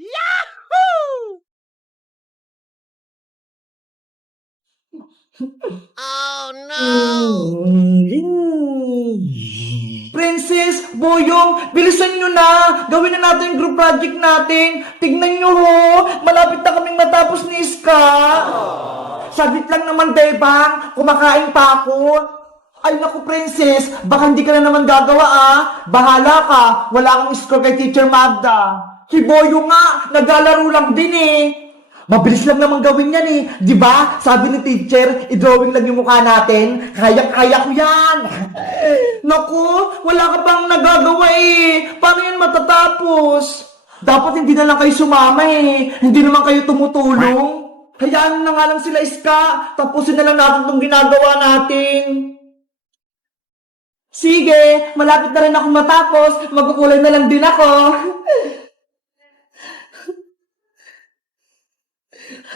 Yahoo! Oh no! Princess, Boyong, bilisan nyo na! Gawin na natin yung group project natin! Tignan nyo ho! Malapit na kaming matapos ni Iska! Saglit lang naman, Bebang! Kumakain pa ako! Ay naku, Princess! Baka hindi ka na naman gagawa ah! Bahala ka! Wala akong score kay Teacher Magda! Si Boyong nga! Naglalaro lang din eh! Mabilis lang naman gawin yan eh. Di ba? Sabi ni teacher, i-drawing lang yung mukha natin. Kaya-kaya ko yan. Naku, wala ka pang nagagawa eh. Paano yan matatapos? Dapat hindi na lang kayo sumama eh. Hindi naman kayo tumutulong. Hayaan na nga lang sila, Iska. Tapusin na lang natin itong ginagawa natin. Sige, malapit na rin ako matapos. Magkukulay na lang din ako.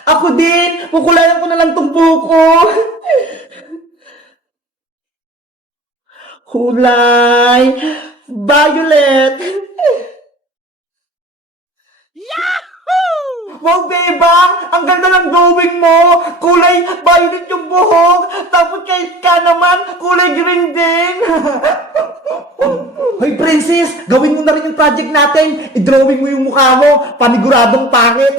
Ako din! Kukulayan ko na lang tong buko! Kulay! Violet! Yahoo! Wow, Bebang! Ang ganda ng drawing mo! Kulay violet yung buhok! Tapos kay Iska naman, kulay green din! Hoy, Princess! Gawin mo na rin yung project natin! I-drawing mo yung mukha mo! Paniguradong pangit!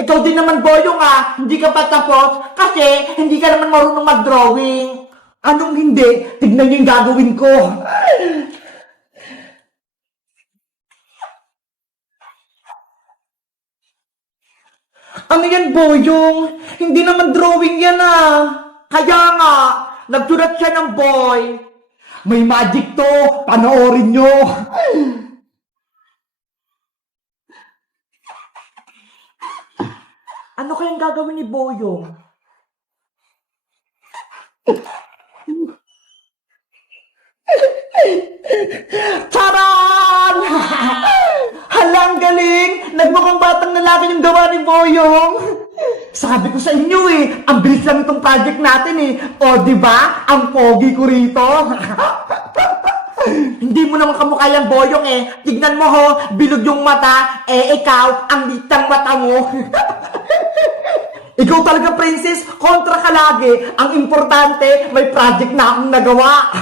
Ikaw din naman, Boyong ah, hindi ka pa tapos kasi hindi ka naman marunong mag-drawing. Anong hindi? Tignan niyo yung gagawin ko. Ano yan, Boyong? Hindi naman drawing yan ah. Kaya nga, nagsulat siya ng boy. May magic to, panoorin nyo. Ano kayang gagawin ni Boyong? Charan! Halang galing! Nagmukhang batang lalaki yung gawa ni Boyong. Sabi ko sa inyo eh, ang bilis lang itong project natin eh. O diba, ang pogi ko rito. Hindi mo naman kamukha yung Boyong eh. Tignan mo ho, bilog yung mata. Eh ikaw, ang litang mata mo. Ikaw talaga, Princess, kontra ka lagi. Ang importante, may project na akong nagawa.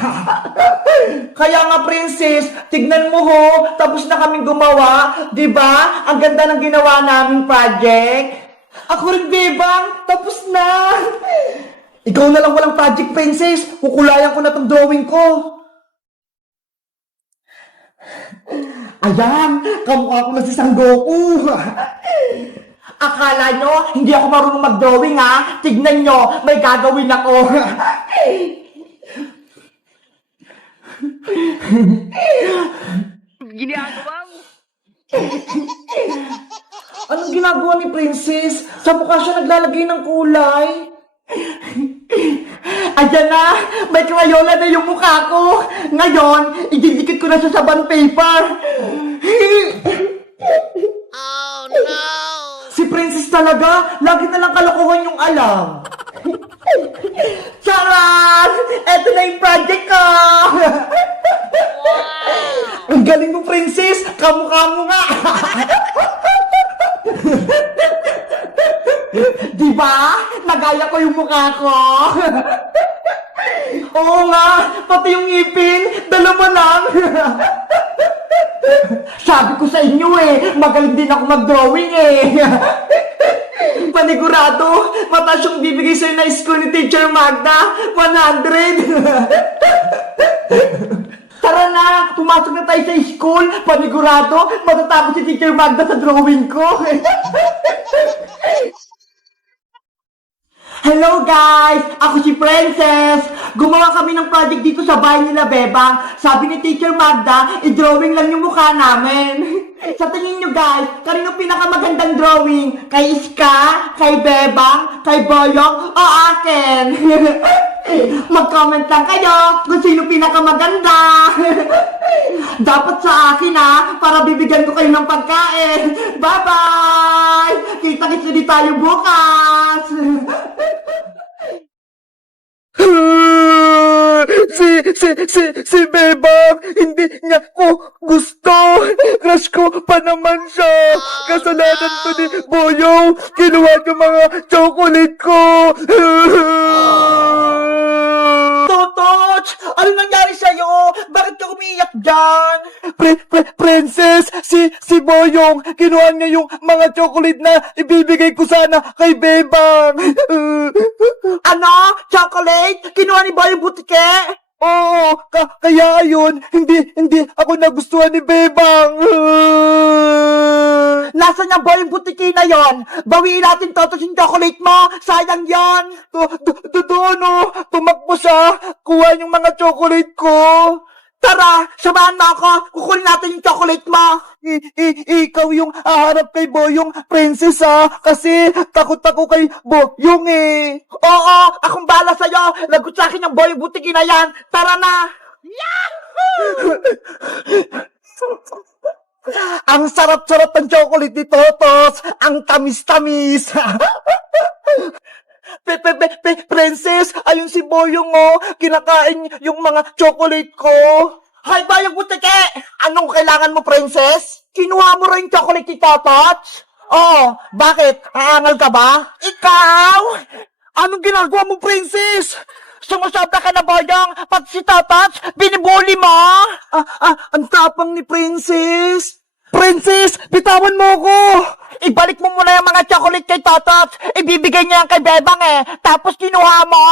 Kaya nga, Princess, tignan mo ho, tapos na kaming gumawa. Diba? Ang ganda ng ginawa naming project. Ako rin, Bebang, tapos na. Ikaw na lang walang project, Princess. Kukulayan ko na tong drawing ko. Ayan, kamukha ko na si Sangoku. Akala nyo, hindi ako marunong mag-drawing ha? Tignan nyo, may gagawin ako. Ginagawa mo? Anong ginagawa ni Princess? Sa mukha siya naglalagay ng kulay. Ayan na, may crayola na yung mukha ko. Ngayon, ididikit ko na sa bond paper. Oh no! Si Princess talaga, lagi na lang kalokohan yung alam. Charan! Eto na yung project ko! Ang galing mo, Princess! Kamukha mo nga! Diba? Nagaya ko yung mukha ko! Oo nga! Pati yung ngipin! Dalawa lang! Sabi ko sa inyo eh, magaling din ako mag-drawing eh. Panigurado, mataas yung bibigay sa'yo na score ni Teacher Magda, 100. Tara na, pumasok na tayo sa school. Panigurado, matatapos si Teacher Magda sa drawing ko. Hello guys! Ako si Princess! Gumawa kami ng project dito sa bahay nila, Bebang. Sabi ni Teacher Magda, i-drawing lang yung mukha namin. Sa tingin nyo guys, kanino pinakamagandang drawing? Kay Iska? Kay Bebang? Kay Boyong? O akin? Mag-comment lang kayo kung sino pinakamaganda. Dapat sa akin para bibigyan ko kayo ng pagkain. Bye-bye! Kita-kits ulit tayo bukas! Si Bebang, hindi niya ko gusto. crush ko pa naman siya. Kasalanan ko ni Boyong. Kinuha niyo mga chocolate ko. Totoch! Ano nangyari sa'yo? Bakit ka umiiyak dyan? Princess, si Boyong, kinuha niya yung mga chocolate na ibibigay ko sana kay Bebang. Ano? Chocolate? Kinuha ni Boyong Butike? Oo, kaya ayun, hindi ako nagustuhan ni Bebang. Nasaan yung Boyong Butike na yon? Bawiin natin Totoch yung chocolate mo. Sayang yon. Doon, tumakbo siya. Kuha yung mga chocolate ko. Tara, samahan mo ako. Kukunin natin yung chocolate mo. Ikaw yung haharap kay Boyong, Princess, kasi takot ako kay Boyong eh. Oo, akong bahala sa'yo. Lagot sa akin yung Boyong Butike na yan. Tara na. Yahoo! Ang sarap-sarap ng chocolate ni Totos. Ang tamis-tamis. Princess, ayun si Boyong kinakain yung mga chocolate ko. Hay, Boyong Butike! Anong kailangan mo, Princess? Kinuha mo rin yung chocolate ni Totos? Oo, bakit? Aangal ka ba? Ikaw? Anong ginagawa mo, Princess? Sumusobra ka na, Boyong, pati si Totos, binibuli mo? Ang tapang ni Princess. Princess, bitawan mo ko! Ibalik mo muna yung mga chocolate kay Totot. Ibibigay niya yan kay Bebang Tapos kinuha mo?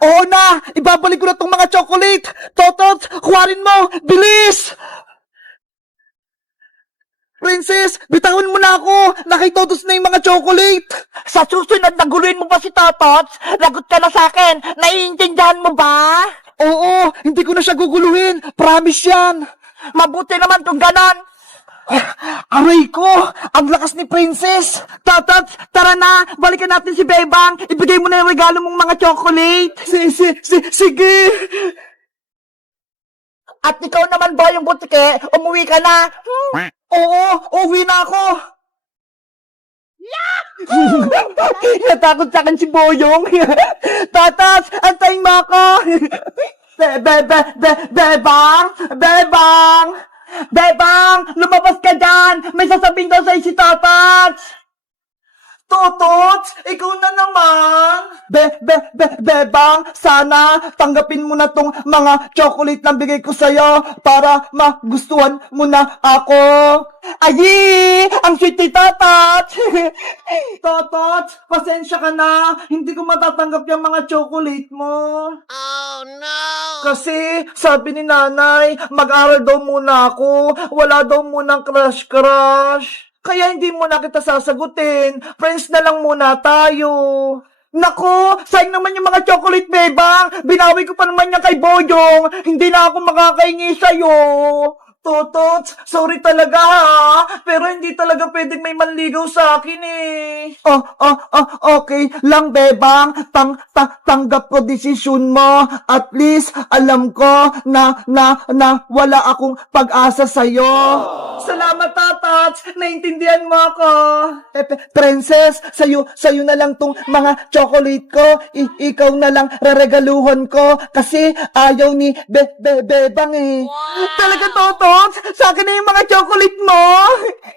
Oo na! Ibabalik ko na tong mga chocolate! Totot, kuharin mo! Bilis! Princess, bitawan mo na ako! Nakitotos na yung mga chocolate! Sa susunod, naguluhin mo ba si Totot? Lagot ka na sa akin! Naiintindihan mo ba? Oo, hindi ko na siya guguluhin! Promise yan! Mabuti naman kung ganon! Aray ko! Ang lakas ni Princess! Totot, tara na! Balikan natin si Bebang! Ibigay mo na yung regalo mong mga chocolate! Sige! At ikaw naman, Boyong Butike, umuwi ka na! Oo, uwi na ako! Natakot sa akin si Boyong! Totot, antayin mo ako! Bebang! Bebang! Bebang! Lumabas ka dyan! May sasabihin daw sa'yo si Totot! Totot! Ikaw na naman! Bebang! Sana tanggapin mo na tong mga chocolate na bigay ko sa'yo para magustuhan mo na ako! Ayi! Ang sweet ni Totot! Totot! Pasensya ka na! Hindi ko matatanggap yung mga chocolate mo! Oh no! Kasi, sabi ni nanay, mag-aral daw muna ako. Wala daw munang crush. Kaya hindi mo na kita sasagutin. Friends na lang muna tayo. Nako, sayang naman yung mga chocolate, Bebang. Binawi ko pa naman yan kay Boyong. Hindi na ako makakaingi sa'yo. Totot, sorry talaga pero hindi talaga pwedeng may manligaw sa akin okay lang, Bebang. Tanggap ko desisyon mo. At least, alam ko na wala akong pag-asa sa'yo. Salamat, Totot. Naintindihan mo ako. Princess, sa'yo na lang tong mga chocolate ko. Ikaw na lang reregaluhan ko kasi ayaw ni Bebang Talaga, Totot? Sa akin na yung mga chocolate mo?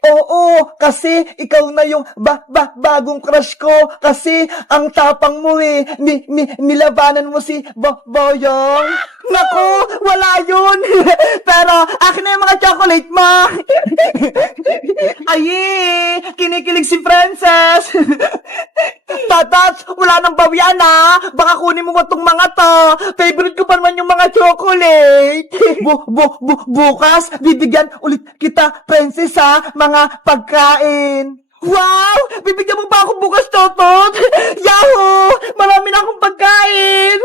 Oo, kasi ikaw na yung bagong crush ko. Kasi ang tapang mo nilabanan mo si Boyong. Naku, wala yun. Pero akin na yung mga chocolate mo. Aye, kinikilig si Princess. Totot, wala nang bawian Baka kunin mo itong mga to. Favorite ko pa naman yung mga chocolate. Bukas, bibigyan ulit kita, Princess, mga pagkain. Wow! Bibigyan mo ba ako bukas, Totot? Yahoo! Marami na akong pagkain!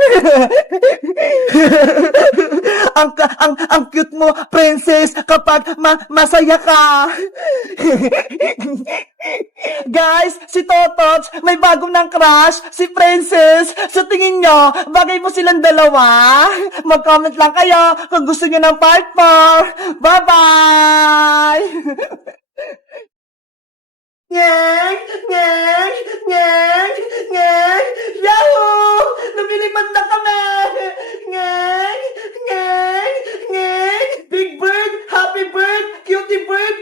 ang cute mo, Princess, kapag masaya ka. Guys, si Totot, may bagong ng crush, si Princess. Sa tingin nyo, bagay mo silang dalawa? Mag-comment lang kayo kung gusto nyo ng part 4. Bye-bye! Nyeng! Nyeng! Nyeng! Nyeng! Yahoo! Lumilipad na kami! Nyeng! Nyeng! Nyeng! Big bird! Happy bird! Cutie bird!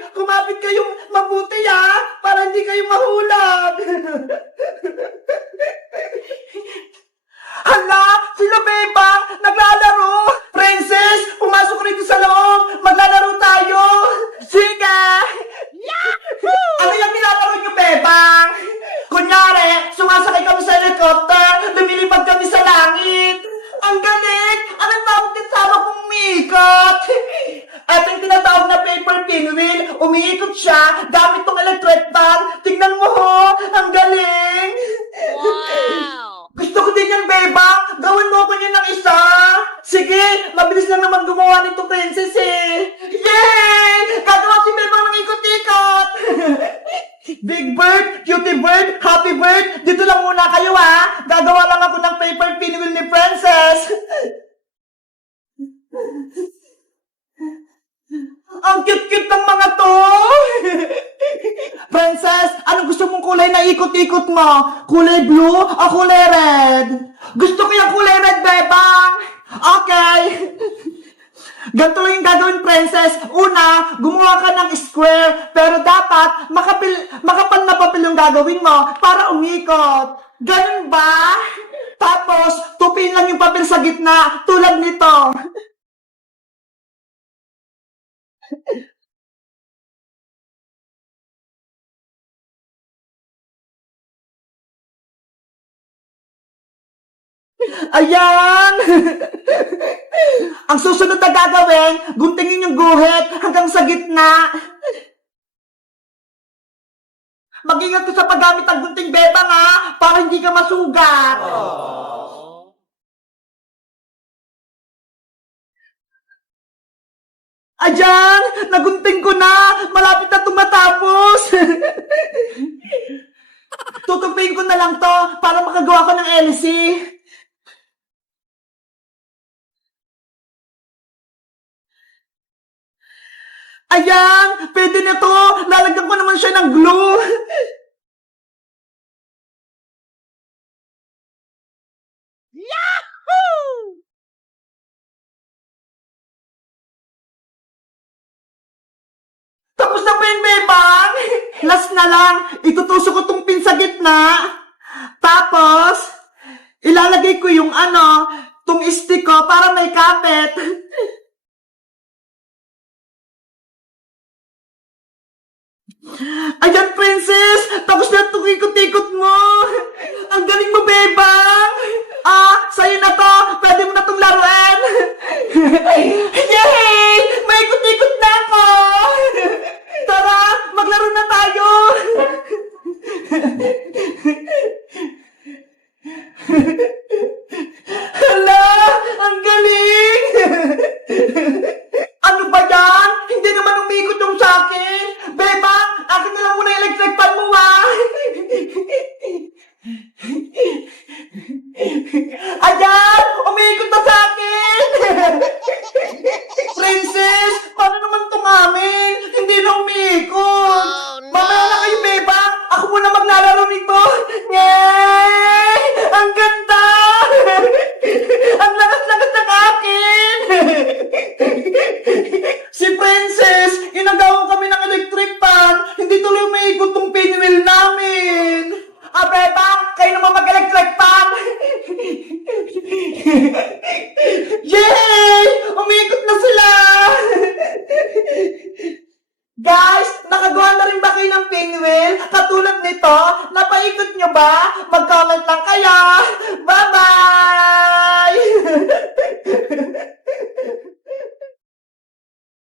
umiikot siya gamit tong electric fan. Tingnan mo ho, ang galing. Wow! Gusto ko din yan, Bebang. Gawin mo ko niyan ng isa. Sige, mabilis lang naman gumawa nito, Princess eh. Yay! Gagawa si Bebang ng ikot-ikot. Big Bird, Cutie Bird, Happy Bird, dito lang muna kayo ha. Gagawa lang ako ng paper pinwheel ni Princess. Ang cute-cute ng mga to. Princess, anong gusto mong kulay na ikot-ikot mo? Kulay blue o kulay red? Gusto ko yung kulay red, Bebang. Okay. Ganito lang yung gagawin, Princess. Una, gumawa ka ng square, pero dapat makapal na papel yung gagawin mo para umikot. Ganun ba? Tapos, tupin lang yung papel sa gitna, tulad nito. Ayan! Ang susunod na gagawin, guntingin yung guhit hanggang sa gitna. Mag-ingat ka sa paggamit ng gunting, Bebang ha, para hindi ka masugat. Ayan! Nagunting ko na! Malapit na tumatapos! Tutupin ko na lang to para makagawa ko ng LC. Ayan! Pwede na to! Lalagyan ko naman siya ng glue! Yahoo! Tapos na ba yun, Bebang? Last na lang, itutusok ko tong pin sa gitna. Tapos, ilalagay ko yung tong stick ko para may kapit. Ayan, Princess! Tapos na itong ikot-ikot mo! Ang galing mo, Bebang! Sa'yo na to! Pwede mo na itong laruan! Yay! May ikot-ikot na ako! Tara! Maglaro na tayo! Hala! Ang galing! Ano ba yan? Hindi naman umikot yung sa'kin! Bebang! Akin na lang muna yung electric fan mo, ha? Ayan! Umiikot na sa'kin! Princess! Paano naman itong amin? Hindi na umiikot! Oh, no. Mamaya na kayo, Bebang! Ako muna maglalaro nito! Yay! Ang ganda! Ang lakas-lakas ng akin! Si Princess, inagawan kami ng electric fan. Hindi tuloy umiikot tong pinwheel namin. Bebang, kayo naman mag-electric fan. Yay! Umiikot na sila! Guys, nakagawa na rin ba kayo ng pinwheel? Katulad nito, napaikot nyo ba? Mag-comment lang kayo. Bye-bye!